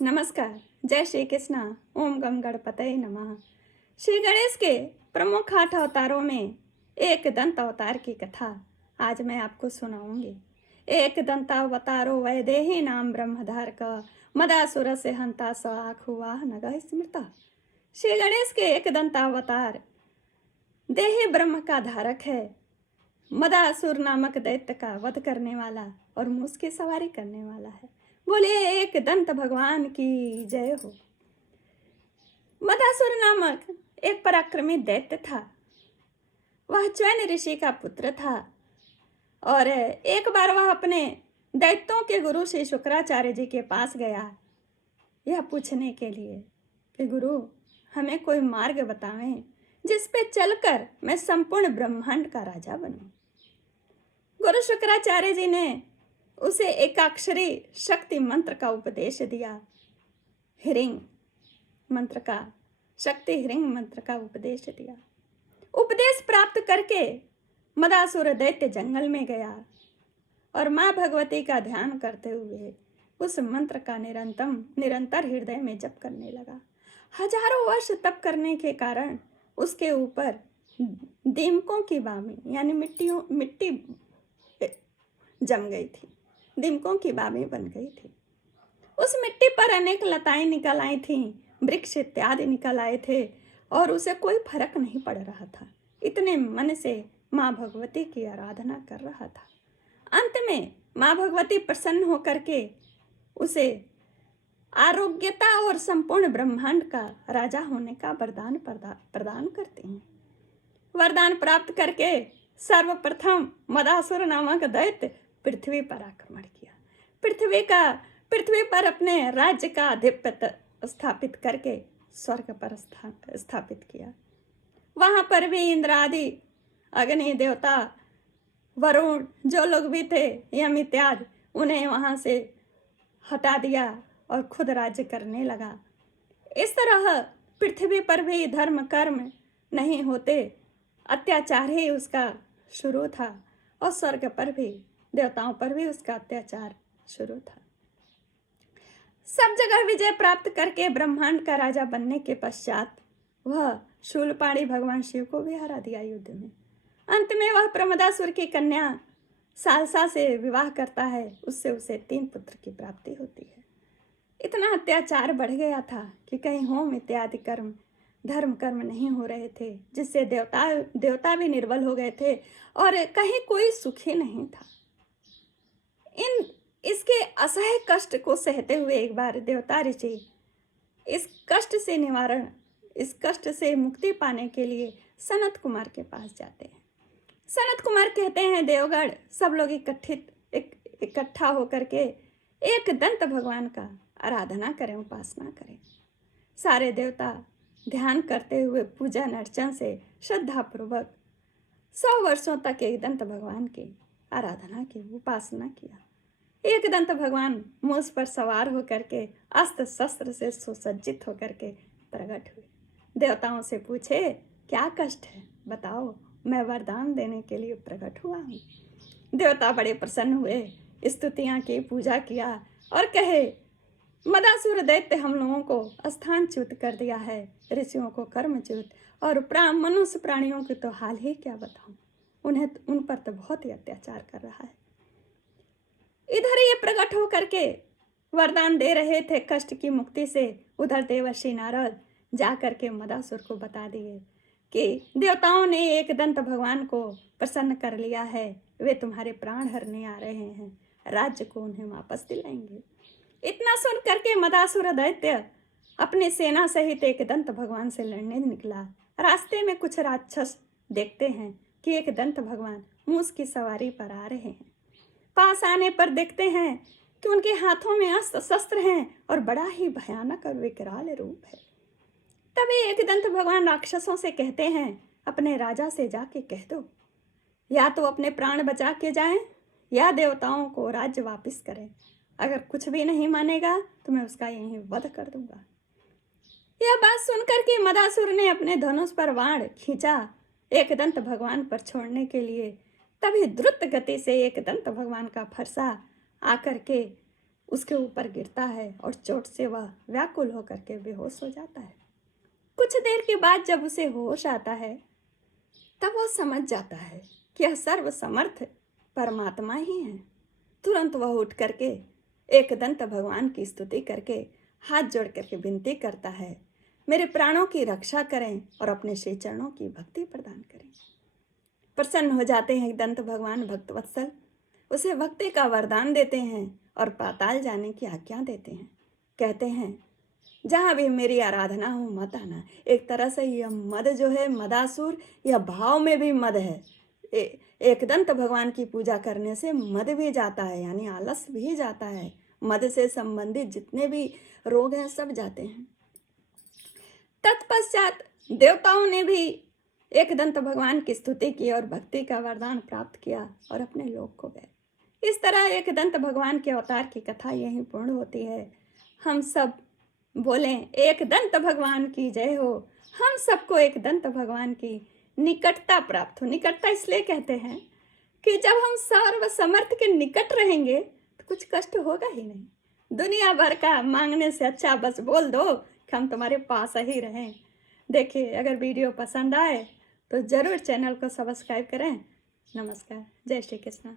नमस्कार। जय श्री कृष्णा। ओम गम गणपतये नमः। श्री गणेश के प्रमुख 8 अवतारों में एक दंत अवतार की कथा आज मैं आपको सुनाऊंगी। एक दंतावतारो वैदेही नाम ब्रह्मधार का मदासुर से हंता स आखुआ नगह स्मृता। श्री गणेश के एक दंतावतार देही ब्रह्म का धारक है, मदासुर नामक दैत्य का वध करने वाला और मूस की सवारी करने वाला है। बोलिए एक दंत भगवान की जय हो। मदासुर नामक एक पराक्रमी दैत्य था। वह च्वैन ऋषि का पुत्र था और एक बार वह अपने दैत्यों के गुरु श्री शुक्राचार्य जी के पास गया यह पूछने के लिए कि गुरु हमें कोई मार्ग बतावें जिस पे चलकर मैं संपूर्ण ब्रह्मांड का राजा बनूं। गुरु शुक्राचार्य जी ने उसे एकाक्षरी शक्ति मंत्र का उपदेश दिया। हिरिंग मंत्र का, शक्ति हिरिंग मंत्र का उपदेश दिया। उपदेश प्राप्त करके मदासुर दैत्य जंगल में गया और माँ भगवती का ध्यान करते हुए उस मंत्र का निरंतर हृदय में जप करने लगा। हजारों वर्ष तप करने के कारण उसके ऊपर दीमकों की बामी यानी मिट्टी जम गई थी, दीमकों की बामी बन गई थी। उस मिट्टी पर अनेक लताएं निकल आई थीं, वृक्ष इत्यादि निकल आए थे और उसे कोई फर्क नहीं पड़ रहा था। इतने मन से माँ भगवती की आराधना कर रहा था। अंत में माँ भगवती प्रसन्न होकर के उसे आरोग्यता और संपूर्ण ब्रह्मांड का राजा होने का वरदान प्रदान करती हैं। वरदान प्राप्त करके सर्वप्रथम मदासुर नामक दैत्य पृथ्वी पर आक्रमण किया। पृथ्वी पर अपने राज्य का आधिपत्य स्थापित करके स्वर्ग पर स्थापित किया। वहां पर भी इंद्र आदि अग्नि देवता वरुण जो लोग भी थे यम इत्यादि उन्हें वहां से हटा दिया और खुद राज्य करने लगा। इस तरह पृथ्वी पर भी धर्म कर्म नहीं होते, अत्याचार ही उसका शुरू था और स्वर्ग पर भी देवताओं पर भी उसका अत्याचार शुरू था। सब जगह विजय प्राप्त करके ब्रह्मांड का राजा बनने के पश्चात वह शूलपाणी भगवान शिव को भी हरा दिया युद्ध में। अंत में वह प्रमदासुर की कन्या सालसा से विवाह करता है। उससे उसे 3 पुत्र की प्राप्ति होती है। इतना अत्याचार बढ़ गया था कि कहीं होम इत्यादि कर्म धर्म कर्म नहीं हो रहे थे, जिससे देवता भी निर्बल हो गए थे और कहीं कोई सुखी नहीं था। इसके असह्य कष्ट को सहते हुए एक बार देवता ऋषि इस कष्ट से मुक्ति पाने के लिए सनत कुमार के पास जाते हैं। सनत कुमार कहते हैं देवगढ़ सब लोग इकट्ठा होकर के एक दंत भगवान का आराधना करें, उपासना करें। सारे देवता ध्यान करते हुए पूजन अर्चन से श्रद्धापूर्वक 100 वर्षों तक एक दंत भगवान की आराधना की, उपासना किया। एक दंत भगवान मूस पर सवार होकर के अस्त्र शस्त्र से सुसज्जित होकर के प्रकट हुए। देवताओं से पूछे क्या कष्ट है, बताओ, मैं वरदान देने के लिए प्रकट हुआ हूँ। देवता बड़े प्रसन्न हुए, स्तुतियाँ की, पूजा किया और कहे मदासुर दैत्य हम लोगों को स्थानच्युत कर दिया है, ऋषियों को कर्मच्युत और मनुष्य प्राणियों की तो हाल ही क्या बताऊं, उन पर तो बहुत ही अत्याचार कर रहा है। इधर ये प्रकट होकर के वरदान दे रहे थे कष्ट की मुक्ति से, उधर देवर्षि नारद जा करके मदासुर को बता दिए कि देवताओं ने एक दंत भगवान को प्रसन्न कर लिया है, वे तुम्हारे प्राण हरने आ रहे हैं, राज्य को उन्हें वापस दिलाएंगे। इतना सुन करके मदासुर दैत्य अपनी सेना सहित एक दंत भगवान से लड़ने निकला। रास्ते में कुछ राक्षस देखते हैं कि एक दंत भगवान मूस की सवारी पर आ रहे हैं। पास आने पर देखते हैं कि उनके हाथों में अस्त्र शस्त्र हैं और बड़ा ही भयानक और विकराल रूप है। तभी एक दंत भगवान राक्षसों से कहते हैं अपने राजा से जाके कह दो, या तो अपने प्राण बचा के जाएं या देवताओं को राज्य वापस करें। अगर कुछ भी नहीं मानेगा तो मैं उसका यहीं वध कर दूंगा। यह बात सुनकर के मदासुर ने अपने धनुष पर बाण खींचा एक दंत भगवान पर छोड़ने के लिए। तभी द्रुत गति से एक दंत भगवान का फरसा आकर के उसके ऊपर गिरता है और चोट से वह व्याकुल होकर के बेहोश हो जाता है। कुछ देर के बाद जब उसे होश आता है तब वो समझ जाता है कि यह सर्वसमर्थ परमात्मा ही है। तुरंत वह उठ करके एकदंत भगवान की स्तुति करके हाथ जोड़ करके विनती करता है, मेरे प्राणों की रक्षा करें और अपने श्री चरणों की भक्ति प्रदान करें। प्रसन्न हो जाते हैं एकदंत भगवान भक्तवत्सल, उसे भक्ति का वरदान देते हैं और पाताल जाने की आज्ञा देते हैं। कहते हैं जहाँ भी मेरी आराधना हो मत आना। एक तरह से यह मद जो है, मदासुर, यह भाव में भी मद है। एकदंत भगवान की पूजा करने से मद भी जाता है, यानी आलस भी जाता है। मद से संबंधित जितने भी रोग हैं सब जाते हैं। तत्पश्चात देवताओं ने भी एकदंत भगवान की स्तुति की और भक्ति का वरदान प्राप्त किया और अपने लोक को गए। इस तरह एकदंत भगवान के अवतार की कथा यहीं पूर्ण होती है। हम सब बोलें एकदंत भगवान की जय हो। हम सबको एकदंत भगवान की निकटता प्राप्त हो। निकटता इसलिए कहते हैं कि जब हम सर्व समर्थ के निकट रहेंगे तो कुछ कष्ट होगा ही नहीं। दुनिया भर का मांगने से अच्छा बस बोल दो कि हम तुम्हारे पास ही रहें। देखिए, अगर वीडियो पसंद आए तो ज़रूर चैनल को सब्सक्राइब करें। नमस्कार, जय श्री कृष्ण।